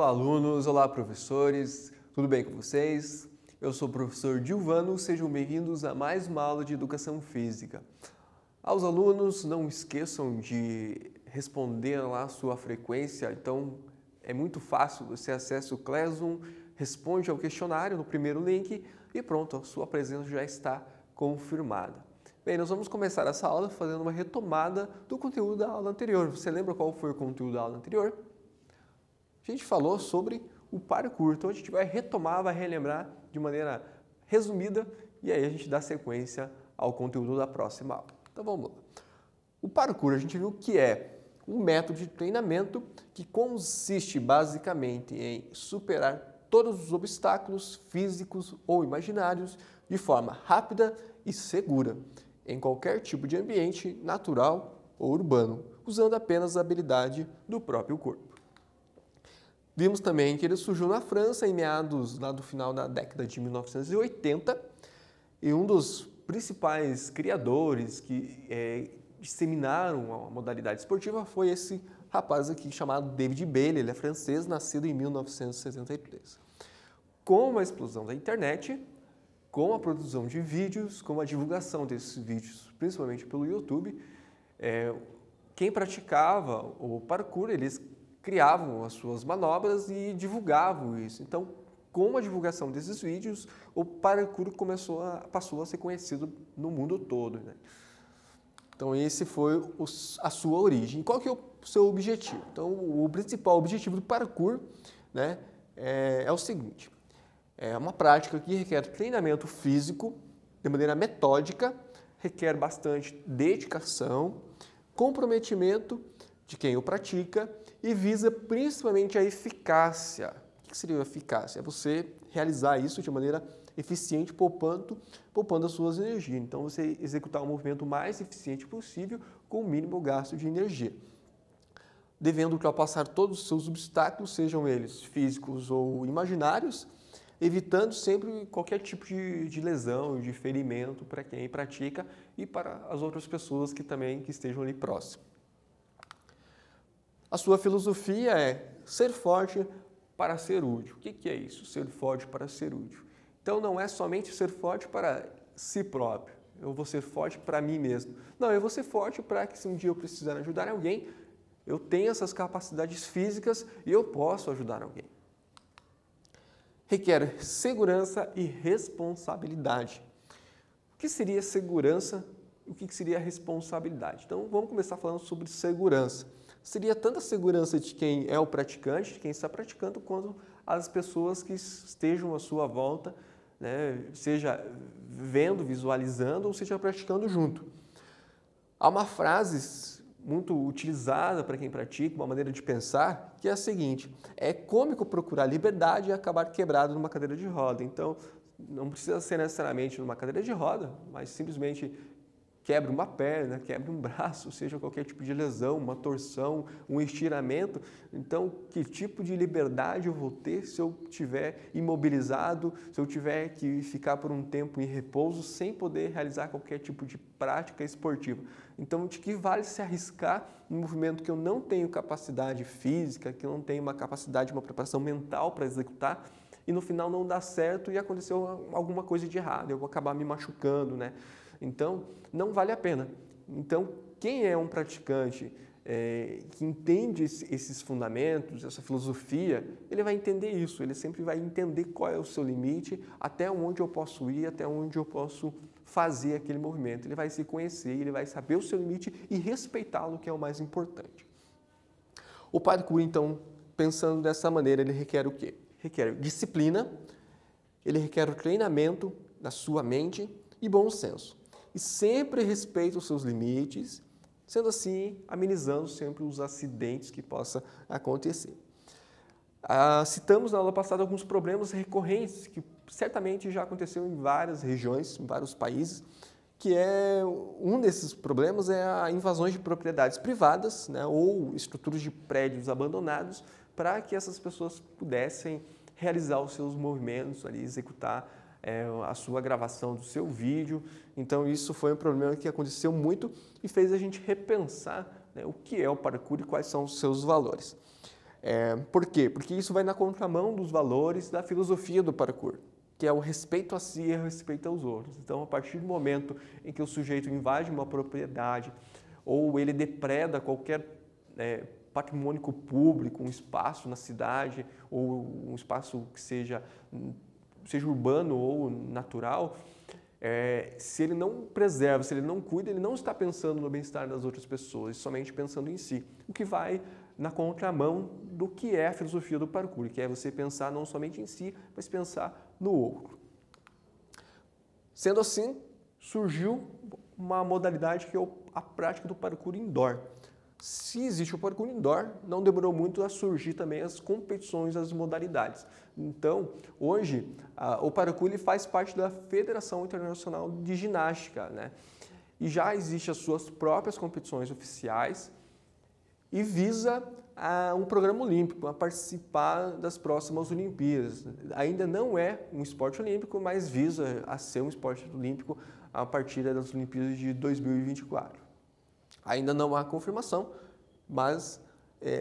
Olá, alunos! Olá, professores! Tudo bem com vocês? Eu sou o professor Gilvano, sejam bem-vindos a mais uma aula de Educação Física. Aos alunos, não esqueçam de responder lá a sua frequência, então é muito fácil, você acessa o Classroom, responde ao questionário no primeiro link e pronto, a sua presença já está confirmada. Bem, nós vamos começar essa aula fazendo uma retomada do conteúdo da aula anterior. Você lembra qual foi o conteúdo da aula anterior? A gente falou sobre o parkour, então a gente vai retomar, vai relembrar de maneira resumida e aí a gente dá sequência ao conteúdo da próxima aula. Então vamos lá. O parkour a gente viu que é um método de treinamento que consiste basicamente em superar todos os obstáculos físicos ou imaginários de forma rápida e segura em qualquer tipo de ambiente natural ou urbano, usando apenas a habilidade do próprio corpo. Vimos também que ele surgiu na França em meados lá do final da década de 1980 e um dos principais criadores que disseminaram a modalidade esportiva foi esse rapaz aqui chamado David Bailey, ele é francês, nascido em 1973. Com a explosão da internet, com a produção de vídeos, com a divulgação desses vídeos, principalmente pelo YouTube, quem praticava o parkour, eles criavam as suas manobras e divulgavam isso. Então, com a divulgação desses vídeos, o parkour passou a ser conhecido no mundo todo, né? Então, esse foi a sua origem. Qual que é o seu objetivo? Então, o principal objetivo do parkour, né, é o seguinte. É uma prática que requer treinamento físico de maneira metódica, requer bastante dedicação, comprometimento de quem o pratica e visa principalmente a eficácia. O que seria a eficácia? É você realizar isso de maneira eficiente, poupando as suas energias. Então, você executar o movimento mais eficiente possível com o mínimo gasto de energia, devendo ultrapassar todos os seus obstáculos, sejam eles físicos ou imaginários, evitando sempre qualquer tipo de lesão, de ferimento para quem pratica e para as outras pessoas que estejam ali próximas. A sua filosofia é ser forte para ser útil. O que é isso? Ser forte para ser útil. Então, não é somente ser forte para si próprio. Eu vou ser forte para mim mesmo. Não, eu vou ser forte para que se um dia eu precisar ajudar alguém, eu tenho essas capacidades físicas e eu posso ajudar alguém. Requer segurança e responsabilidade. O que seria segurança e o que seria responsabilidade? Então, vamos começar falando sobre segurança. Seria tanto a segurança de quem é o praticante, de quem está praticando, quanto as pessoas que estejam à sua volta, né, seja vendo, visualizando ou seja praticando junto. Há uma frase muito utilizada para quem pratica, uma maneira de pensar, que é a seguinte: é cômico procurar liberdade e acabar quebrado numa cadeira de roda. Então, não precisa ser necessariamente numa cadeira de roda, mas simplesmente quebra uma perna, quebra um braço, seja qualquer tipo de lesão, uma torção, um estiramento. Então, que tipo de liberdade eu vou ter se eu estiver imobilizado, se eu tiver que ficar por um tempo em repouso sem poder realizar qualquer tipo de prática esportiva? Então, de que vale se arriscar um movimento que eu não tenho capacidade física, que eu não tenho uma capacidade, uma preparação mental para executar, e no final não dá certo e aconteceu alguma coisa de errado, eu vou acabar me machucando, né? Então, não vale a pena. Então, quem é um praticante que entende esses fundamentos, essa filosofia, ele vai entender isso, ele sempre vai entender qual é o seu limite, até onde eu posso ir, até onde eu posso fazer aquele movimento. Ele vai se conhecer, ele vai saber o seu limite e respeitá-lo, que é o mais importante. O parkour, então, pensando dessa maneira, ele requer o quê? Requer disciplina, ele requer o treinamento da sua mente e bom senso. E sempre respeita os seus limites, sendo assim, amenizando sempre os acidentes que possam acontecer. Citamos na aula passada alguns problemas recorrentes que certamente já aconteceu em várias regiões, em vários países, que um desses problemas é a invasões de propriedades privadas, né, ou estruturas de prédios abandonados, para que essas pessoas pudessem realizar os seus movimentos, ali, executar a sua gravação do seu vídeo. Então, isso foi um problema que aconteceu muito e fez a gente repensar, né, o que é o parkour e quais são os seus valores. Por quê? Porque isso vai na contramão dos valores da filosofia do parkour, que é o respeito a si e o respeito aos outros. Então, a partir do momento em que o sujeito invade uma propriedade ou ele depreda qualquer patrimônio público, um espaço na cidade ou um espaço que seja urbano ou natural, se ele não preserva, se ele não cuida, ele não está pensando no bem-estar das outras pessoas, somente pensando em si, o que vai na contramão do que é a filosofia do parkour, que é você pensar não somente em si, mas pensar no outro. Sendo assim, surgiu uma modalidade que é a prática do parkour indoor. Se existe o parkour indoor, não demorou muito a surgir também as competições, as modalidades. Então, hoje, o parkour ele faz parte da Federação Internacional de Ginástica, né? E já existem as suas próprias competições oficiais e visa um programa olímpico, a participar das próximas Olimpíadas. Ainda não é um esporte olímpico, mas visa a ser um esporte olímpico a partir das Olimpíadas de 2024. Ainda não há confirmação, mas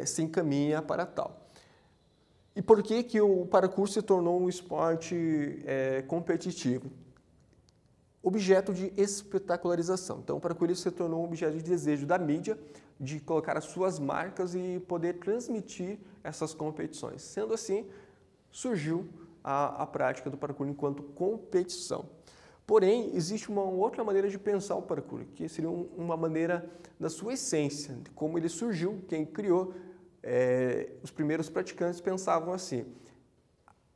se encaminha para tal. E por que o parkour se tornou um esporte competitivo? Objeto de espetacularização. Então, o parkour se tornou um objeto de desejo da mídia de colocar as suas marcas e poder transmitir essas competições. Sendo assim, surgiu a prática do parkour enquanto competição. Porém, existe uma outra maneira de pensar o parkour, que seria uma maneira da sua essência, de como ele surgiu, quem criou, os primeiros praticantes pensavam assim: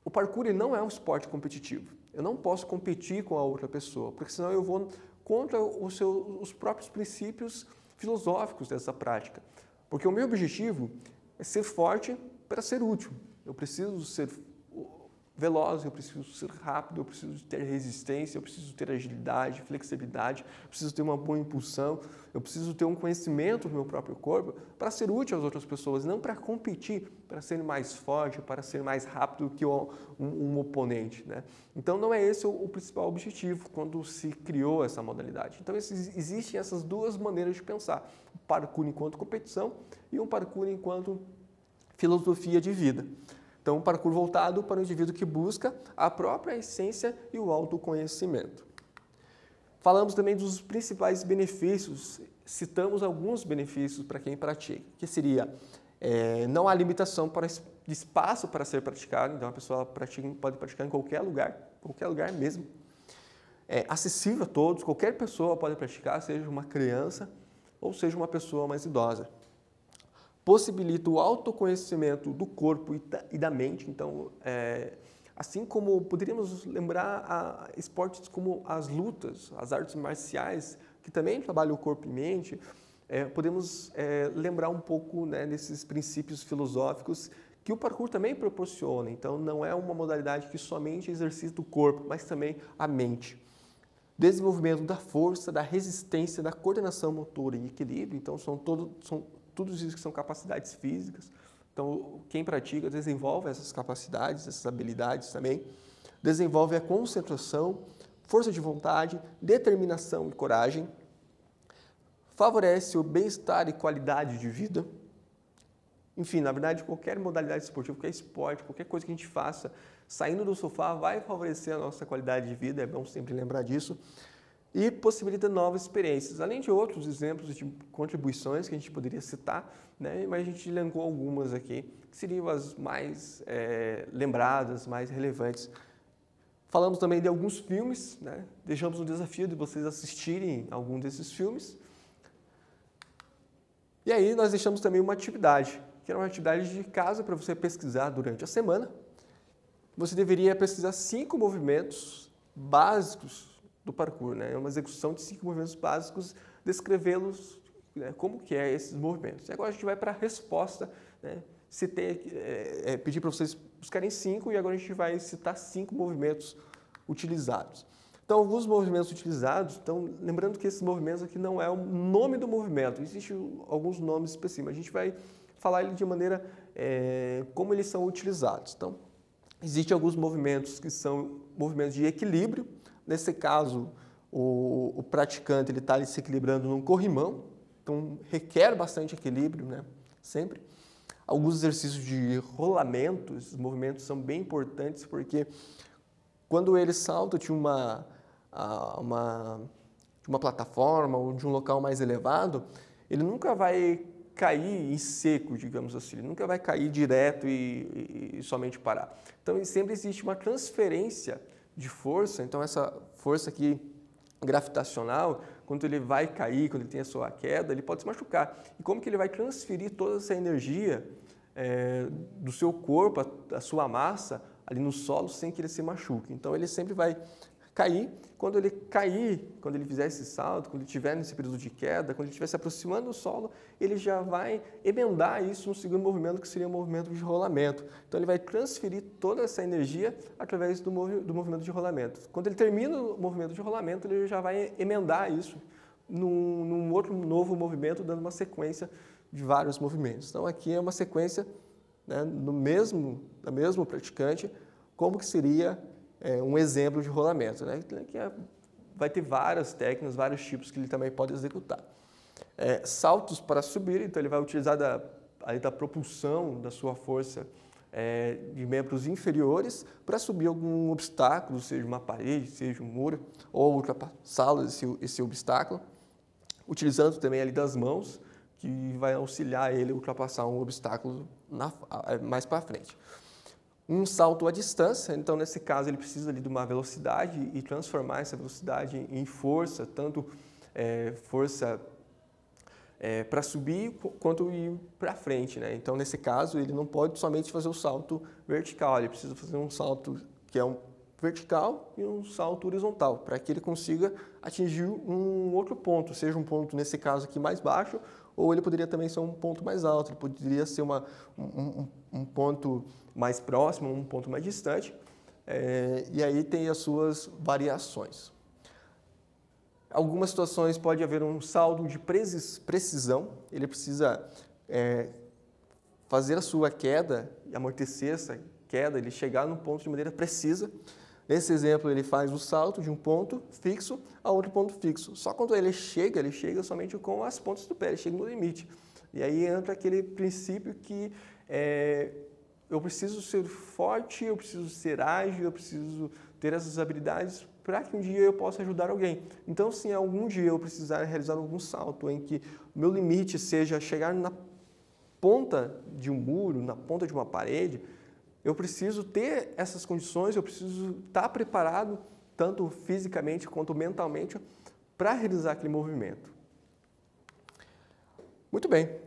o parkour não é um esporte competitivo, eu não posso competir com a outra pessoa, porque senão eu vou contra os próprios princípios filosóficos dessa prática, porque o meu objetivo é ser forte para ser útil, eu preciso ser veloz, eu preciso ser rápido, eu preciso ter resistência, eu preciso ter agilidade, flexibilidade, eu preciso ter uma boa impulsão, eu preciso ter um conhecimento do meu próprio corpo para ser útil às outras pessoas, não para competir, para ser mais forte, para ser mais rápido que um oponente, né? Então não é esse o principal objetivo quando se criou essa modalidade. Então existem essas duas maneiras de pensar, o parkour enquanto competição e um parkour enquanto filosofia de vida. Então, um parkour voltado para o indivíduo que busca a própria essência e o autoconhecimento. Falamos também dos principais benefícios, citamos alguns benefícios para quem pratica, que seria, não há limitação de espaço para ser praticado, então a pessoa pode praticar em qualquer lugar mesmo. É acessível a todos, qualquer pessoa pode praticar, seja uma criança ou seja uma pessoa mais idosa. Possibilita o autoconhecimento do corpo e da mente. Então, assim como poderíamos lembrar esportes como as lutas, as artes marciais, que também trabalham o corpo e mente, podemos lembrar um pouco, né, desses princípios filosóficos que o parkour também proporciona. Então, não é uma modalidade que somente exercita o corpo, mas também a mente. Desenvolvimento da força, da resistência, da coordenação motora e equilíbrio. Então, tudo isso que são capacidades físicas. Então, quem pratica desenvolve essas capacidades, essas habilidades também. Desenvolve a concentração, força de vontade, determinação e coragem. Favorece o bem-estar e qualidade de vida. Enfim, na verdade, qualquer modalidade esportiva, qualquer esporte, qualquer coisa que a gente faça, saindo do sofá, vai favorecer a nossa qualidade de vida, é bom sempre lembrar disso. E possibilita novas experiências, além de outros exemplos de contribuições que a gente poderia citar, né? Mas a gente elencou algumas aqui, que seriam as mais lembradas, mais relevantes. Falamos também de alguns filmes, né? Deixamos o desafio de vocês assistirem algum desses filmes. E aí nós deixamos também uma atividade, que era uma atividade de casa para você pesquisar durante a semana. Você deveria pesquisar 5 movimentos básicos do parkour, né? É uma execução de 5 movimentos básicos, descrevê-los, né, como que é esses movimentos. E agora a gente vai para a resposta, né? Pedir para vocês buscarem 5 e agora a gente vai citar 5 movimentos utilizados. Então, alguns movimentos utilizados, então, lembrando que esses movimentos aqui não é o nome do movimento, existem alguns nomes específicos, a gente vai falar ele de maneira como eles são utilizados. Então, existem alguns movimentos que são movimentos de equilíbrio. Nesse caso, o praticante está se equilibrando num corrimão, então requer bastante equilíbrio, né? Sempre. alguns exercícios de rolamento. Esses movimentos são bem importantes porque quando ele salta de uma plataforma ou de um local mais elevado, ele nunca vai cair em seco, digamos assim, ele nunca vai cair direto e somente parar. Então, sempre existe uma transferência de força, então essa força aqui gravitacional, quando ele vai cair, quando ele tem a sua queda, ele pode se machucar. E como que ele vai transferir toda essa energia do seu corpo, a sua massa, ali no solo, sem que ele se machuque? Então, ele sempre vai cair. Quando ele cair, quando ele fizer esse salto, quando ele estiver nesse período de queda, quando ele estiver se aproximando do solo, ele já vai emendar isso no segundo movimento, que seria o movimento de rolamento. Então, ele vai transferir toda essa energia através do movimento de rolamento. Quando ele termina o movimento de rolamento, ele já vai emendar isso num outro novo movimento, dando uma sequência de vários movimentos. Então, aqui é uma sequência, né, do mesmo praticante, como que seria um exemplo de rolamento, né? Que vai ter várias técnicas, vários tipos que ele também pode executar. Saltos para subir, então ele vai utilizar da propulsão da sua força de membros inferiores para subir algum obstáculo, seja uma parede, seja um muro, ou ultrapassá-lo, esse obstáculo, utilizando também ali das mãos, que vai auxiliar ele a ultrapassar um obstáculo mais para frente. Um salto à distância, então nesse caso ele precisa ali de uma velocidade e transformar essa velocidade em força, tanto força para subir quanto ir para frente, né? Então nesse caso ele não pode somente fazer o salto vertical, ele precisa fazer um salto que é um vertical e um salto horizontal, para que ele consiga atingir um outro ponto, seja um ponto nesse caso aqui mais baixo, ou ele poderia também ser um ponto mais alto, ele poderia ser um ponto mais próximo, um ponto mais distante, e aí tem as suas variações. Algumas situações pode haver um salto de precisão, ele precisa fazer a sua queda e amortecer essa queda, ele chegar no ponto de maneira precisa. Nesse exemplo, ele faz o salto de um ponto fixo a outro ponto fixo. Só quando ele chega somente com as pontas do pé, ele chega no limite. E aí entra aquele princípio que eu preciso ser forte, eu preciso ser ágil, eu preciso ter essas habilidades para que um dia eu possa ajudar alguém. Então, se algum dia eu precisar realizar algum salto em que o meu limite seja chegar na ponta de um muro, na ponta de uma parede, eu preciso ter essas condições, eu preciso estar preparado, tanto fisicamente quanto mentalmente, para realizar aquele movimento. Muito bem.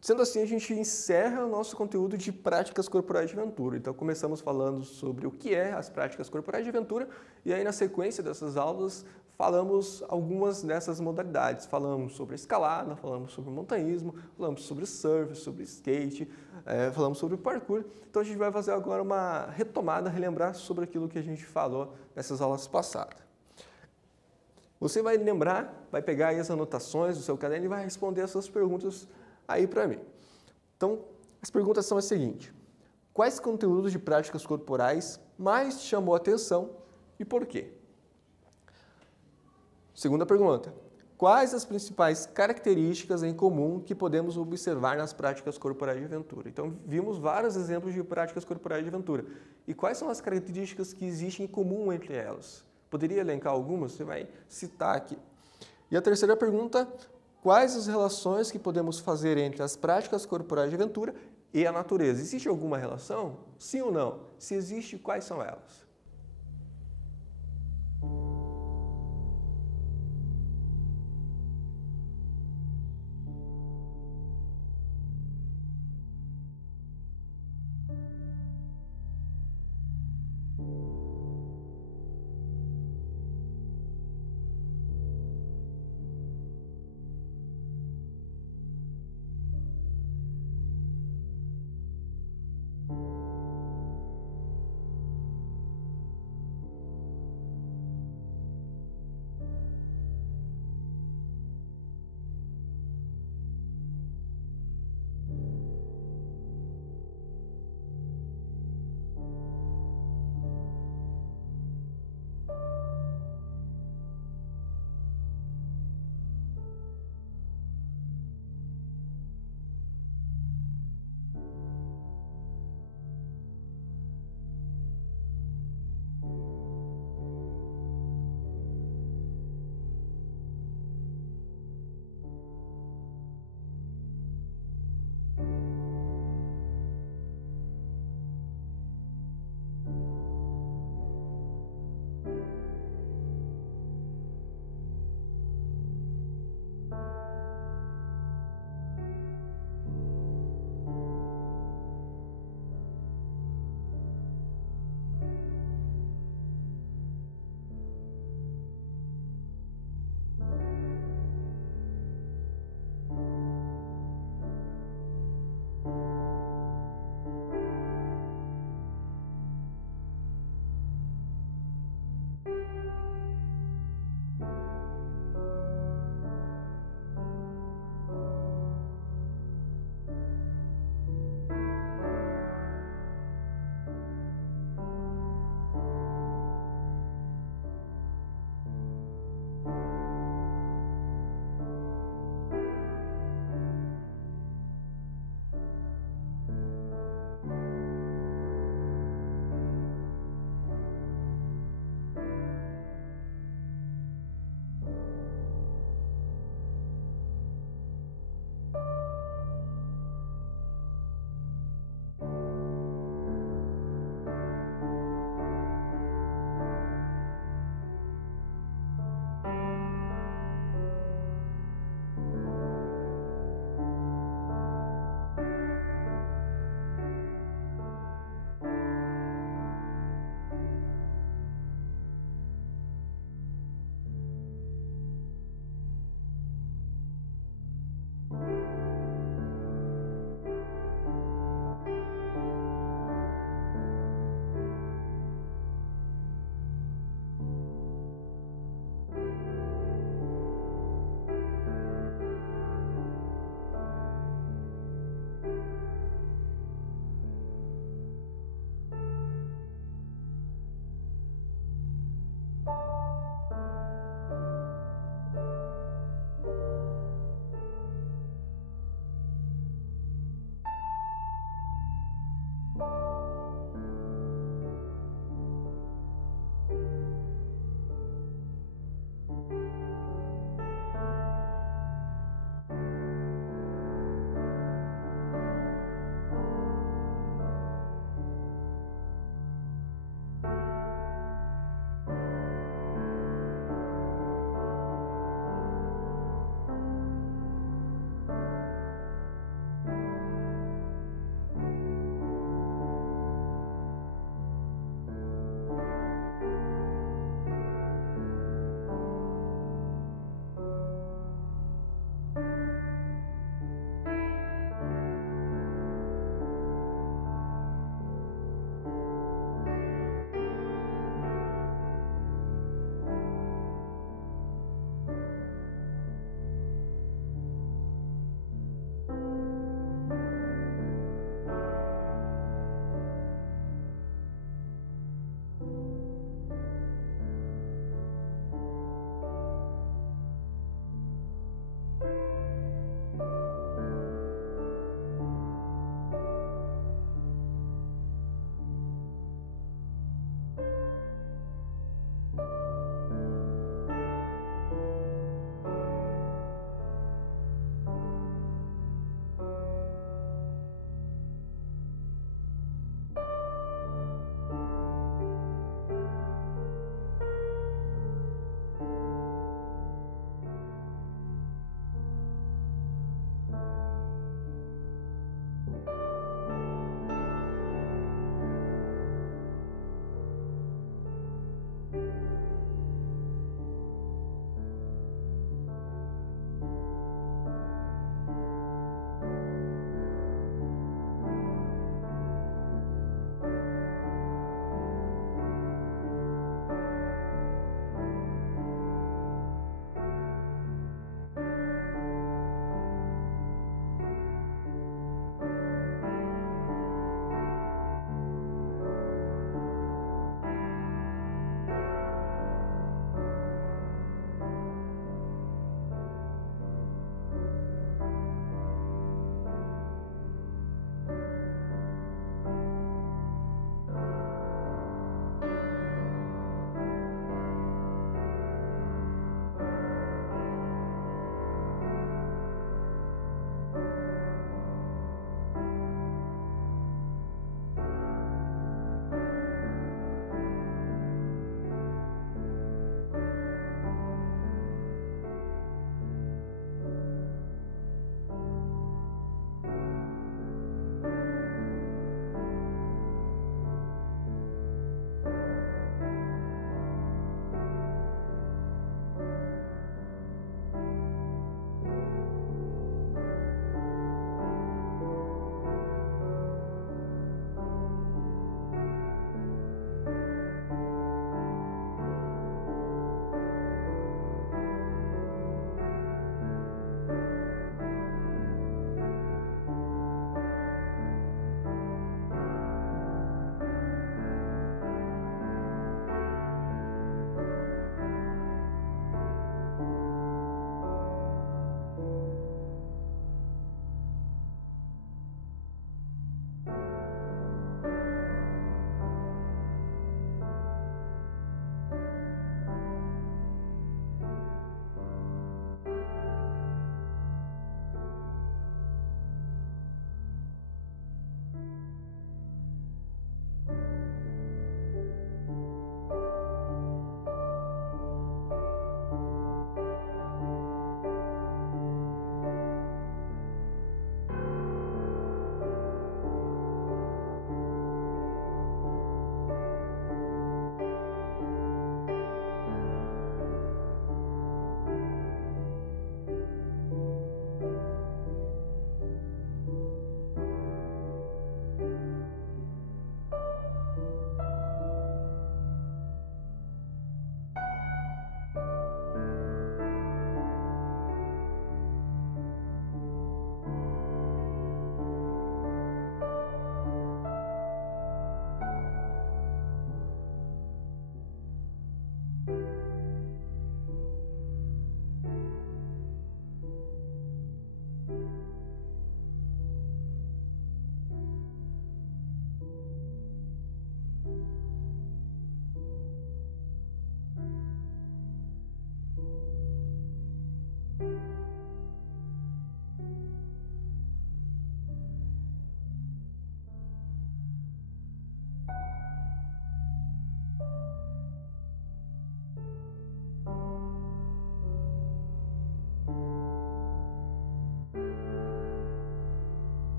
Sendo assim, a gente encerra o nosso conteúdo de práticas corporais de aventura. Então, começamos falando sobre o que é as práticas corporais de aventura, e aí na sequência dessas aulas falamos algumas dessas modalidades. Falamos sobre a escalada, falamos sobre o montanhismo, falamos sobre surf, sobre skate, falamos sobre o parkour. Então a gente vai fazer agora uma retomada, relembrar sobre aquilo que a gente falou nessas aulas passadas. Você vai lembrar, vai pegar aí as anotações do seu caderno e vai responder essas perguntas aí para mim. Então, as perguntas são as seguintes: quais conteúdos de práticas corporais mais te chamou a atenção e por quê? Segunda pergunta: quais as principais características em comum que podemos observar nas práticas corporais de aventura? Então, vimos vários exemplos de práticas corporais de aventura. E quais são as características que existem em comum entre elas? Poderia elencar algumas? Você vai citar aqui. E a terceira pergunta: quais as relações que podemos fazer entre as práticas corporais de aventura e a natureza? Existe alguma relação? Sim ou não? Se existe, quais são elas?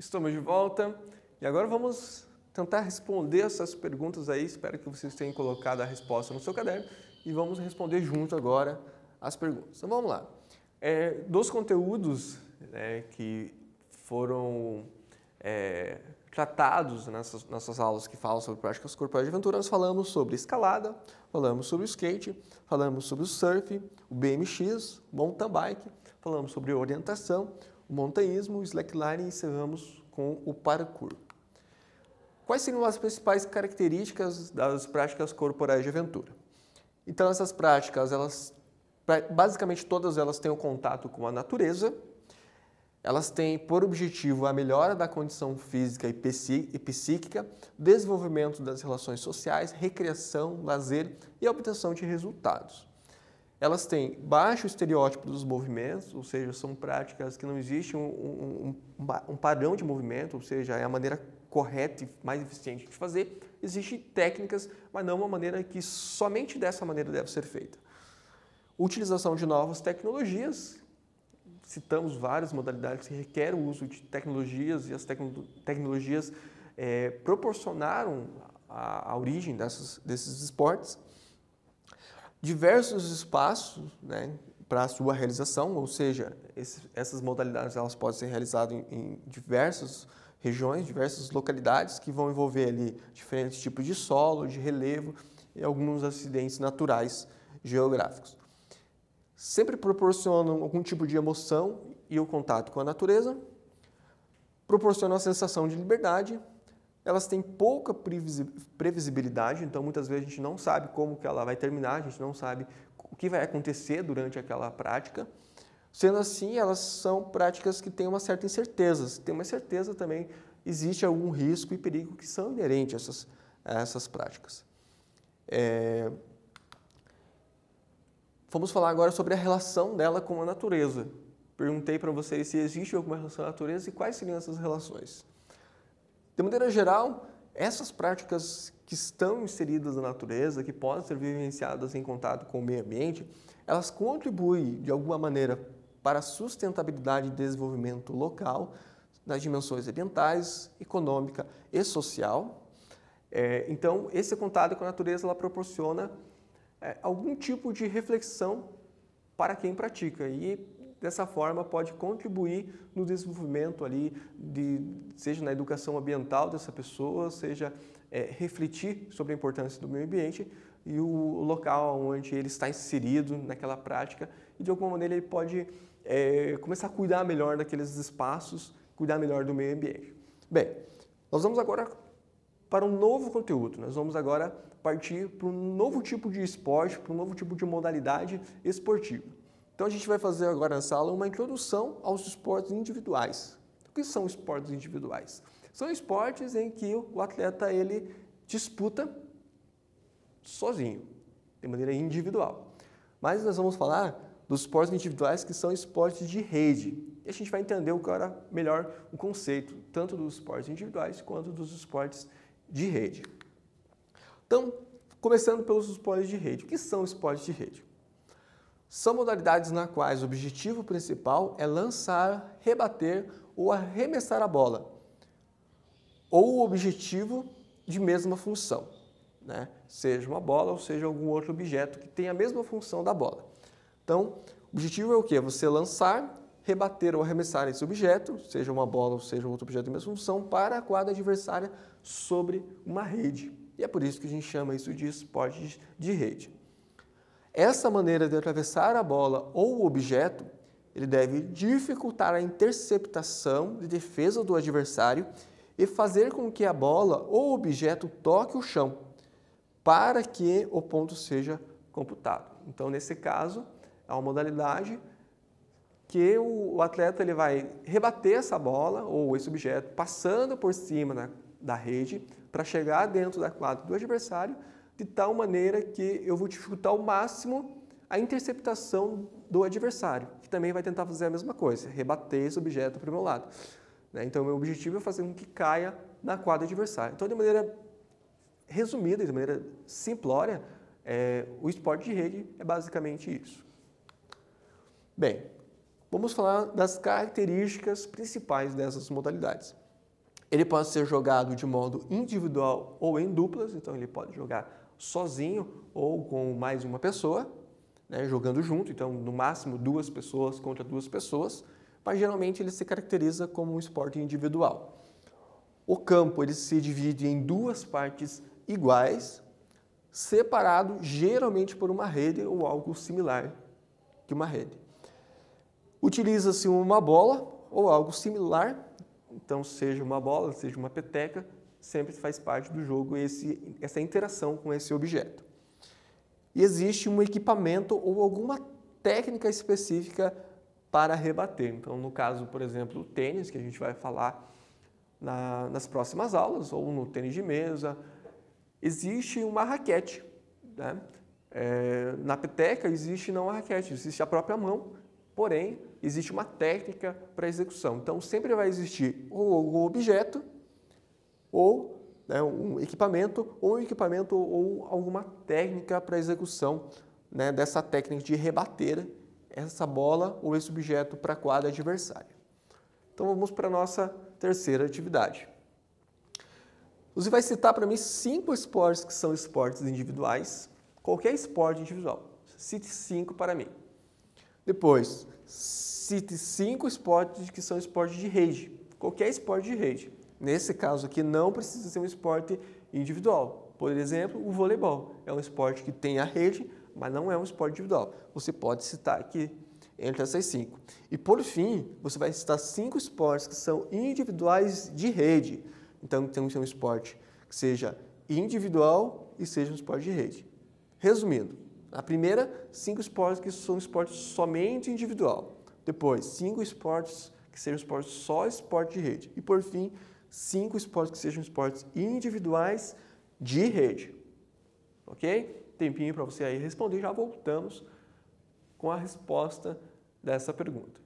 Estamos de volta e agora vamos tentar responder essas perguntas aí. Espero que vocês tenham colocado a resposta no seu caderno e vamos responder junto agora as perguntas. Então vamos lá. Dos conteúdos que foram tratados nessas nossas aulas que falam sobre práticas corporais de aventura, nós falamos sobre escalada, falamos sobre o skate, falamos sobre o surf, o BMX, mountain bike, falamos sobre orientação, o montanhismo, o slackline e encerramos com o parkour. Quais seriam as principais características das práticas corporais de aventura? Então essas práticas, basicamente todas elas têm um contato com a natureza, elas têm por objetivo a melhora da condição física e psíquica, desenvolvimento das relações sociais, recreação, lazer e obtenção de resultados. Elas têm baixo estereótipo dos movimentos, ou seja, são práticas que não existe um padrão de movimento, ou seja, é a maneira correta e mais eficiente de fazer. Existem técnicas, mas não uma maneira que somente dessa maneira deve ser feita. Utilização de novas tecnologias. Citamos várias modalidades que requerem o uso de tecnologias e as tecnologias proporcionaram a origem desses esportes. Diversos espaços para a sua realização, ou seja, essas modalidades elas podem ser realizadas em diversas regiões, diversas localidades que vão envolver ali diferentes tipos de solo, de relevo e alguns acidentes naturais geográficos. Sempre proporcionam algum tipo de emoção e o contato com a natureza, proporcionam a sensação de liberdade, elas têm pouca previsibilidade, então muitas vezes a gente não sabe como que ela vai terminar, a gente não sabe o que vai acontecer durante aquela prática. Sendo assim, elas são práticas que têm uma certa incerteza. Se tem uma incerteza também, existe algum risco e perigo que são inerentes a essas práticas. Vamos falar agora sobre a relação dela com a natureza. Perguntei para vocês se existe alguma relação com a natureza e quais seriam essas relações. De maneira geral, essas práticas que estão inseridas na natureza, que podem ser vivenciadas em contato com o meio ambiente, elas contribuem de alguma maneira para a sustentabilidade e desenvolvimento local, nas dimensões ambientais, econômica e social. Então, esse contato com a natureza ela proporciona algum tipo de reflexão para quem pratica e dessa forma pode contribuir no desenvolvimento ali seja na educação ambiental dessa pessoa, seja refletir sobre a importância do meio ambiente e o local onde ele está inserido naquela prática e de alguma maneira ele pode começar a cuidar melhor daqueles espaços, cuidar melhor do meio ambiente. Bem, nós vamos agora para um novo conteúdo, nós vamos agora partir para um novo tipo de esporte, para um novo tipo de modalidade esportiva. Então a gente vai fazer agora nessa aula uma introdução aos esportes individuais. O que são esportes individuais? São esportes em que o atleta ele disputa sozinho, de maneira individual. Mas nós vamos falar dos esportes individuais que são esportes de rede. E a gente vai entender melhor o conceito, tanto dos esportes individuais quanto dos esportes de rede. Então, começando pelos esportes de rede. O que são esportes de rede? São modalidades nas quais o objetivo principal é lançar, rebater ou arremessar a bola, ou o objetivo de mesma função, seja uma bola ou seja algum outro objeto que tenha a mesma função da bola. Então, o objetivo é o quê? Você lançar, rebater ou arremessar esse objeto, seja uma bola ou seja outro objeto de mesma função, para a quadra adversária sobre uma rede. E é por isso que a gente chama isso de esportes de rede. Essa maneira de atravessar a bola ou o objeto, ele deve dificultar a interceptação de defesa do adversário e fazer com que a bola ou objeto toque o chão, para que o ponto seja computado. Então, nesse caso, é uma modalidade que o atleta ele vai rebater essa bola ou esse objeto passando por cima da rede para chegar dentro da quadra do adversário de tal maneira que eu vou dificultar ao máximo a interceptação do adversário, que também vai tentar fazer a mesma coisa, rebater esse objeto para o meu lado. Então, o meu objetivo é fazer com que caia na quadra adversária. Então, de maneira resumida, de maneira simplória, o esporte de rede é basicamente isso. Bem, vamos falar das características principais dessas modalidades. Ele pode ser jogado de modo individual ou em duplas, então ele pode jogar sozinho ou com mais uma pessoa, né, jogando junto, então no máximo 2 pessoas contra 2 pessoas, mas geralmente ele se caracteriza como um esporte individual. O campo ele se divide em 2 partes iguais, separado geralmente por uma rede ou algo similar que uma rede. Utiliza-se uma bola ou algo similar, então seja uma bola, seja uma peteca, sempre faz parte do jogo essa interação com esse objeto. E existe um equipamento ou alguma técnica específica para rebater. Então, no caso, por exemplo, o tênis, que a gente vai falar nas próximas aulas, ou no tênis de mesa, existe uma raquete, né? Na peteca existe não a raquete, existe a própria mão, porém, existe uma técnica para execução. Então, sempre vai existir ou algum objeto, ou um equipamento ou alguma técnica para execução, né, dessa técnica de rebater essa bola ou esse objeto para a quadra adversária. Então, vamos para a nossa terceira atividade. Você vai citar para mim 5 esportes que são esportes individuais, qualquer esporte individual. Cite 5 para mim. Depois, cite 5 esportes que são esportes de rede, qualquer esporte de rede. Nesse caso aqui, não precisa ser um esporte individual. Por exemplo, o voleibol é um esporte que tem a rede, mas não é um esporte individual. Você pode citar aqui entre essas 5. E por fim, você vai citar 5 esportes que são individuais de rede. Então, tem que ser um esporte que seja individual e seja um esporte de rede. Resumindo, a primeira, 5 esportes que são esportes somente individual. Depois, 5 esportes que sejam esportes só esporte de rede. E por fim, 5 esportes que sejam esportes individuais de rede. Ok? Tempinho para você aí responder, já voltamos com a resposta dessa pergunta.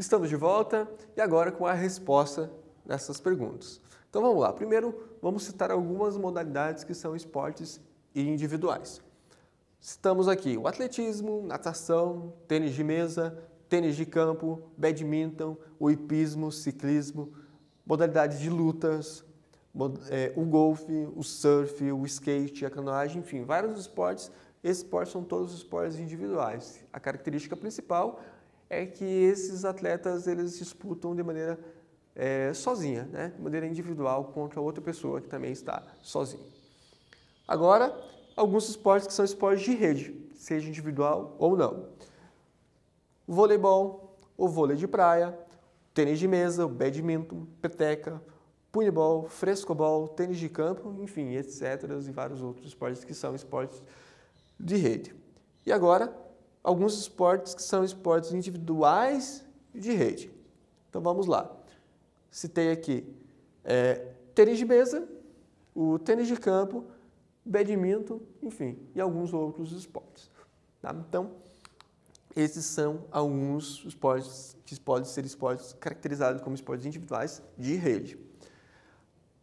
Estamos de volta e agora com a resposta dessas perguntas. Então vamos lá. Primeiro, vamos citar algumas modalidades que são esportes individuais. Citamos aqui o atletismo, natação, tênis de mesa, tênis de campo, badminton, o hipismo, ciclismo, modalidades de lutas, o golfe, o surf, o skate, a canoagem, enfim, vários esportes. Esses esportes são todos esportes individuais. A característica principal é que esses atletas eles disputam de maneira sozinha, né? De maneira individual contra outra pessoa que também está sozinha. Agora, alguns esportes que são esportes de rede, seja individual ou não. O voleibol, o vôlei de praia, tênis de mesa, o badminton, peteca, punebol, frescobol, tênis de campo, enfim, etc. E vários outros esportes que são esportes de rede. E agora, alguns esportes que são esportes individuais de rede. Então vamos lá. Citei aqui tênis de mesa, o tênis de campo, badminton, enfim, e alguns outros esportes. Tá? Então, esses são alguns esportes que podem ser esportes caracterizados como esportes individuais de rede.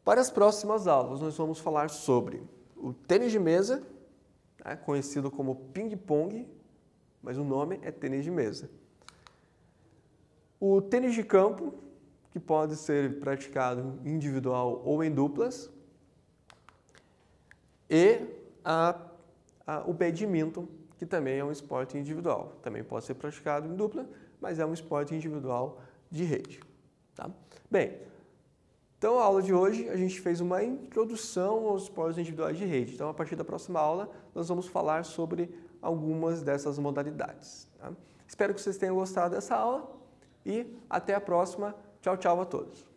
Para as próximas aulas, nós vamos falar sobre o tênis de mesa, né, conhecido como ping-pong, mas o nome é tênis de mesa. O tênis de campo, que pode ser praticado individual ou em duplas. E o badminton, que também é um esporte individual. Também pode ser praticado em dupla, mas é um esporte individual de rede. Tá? Bem, então a aula de hoje a gente fez uma introdução aos esportes individuais de rede. Então a partir da próxima aula nós vamos falar sobre algumas dessas modalidades. Tá? Espero que vocês tenham gostado dessa aula e até a próxima. Tchau, tchau a todos.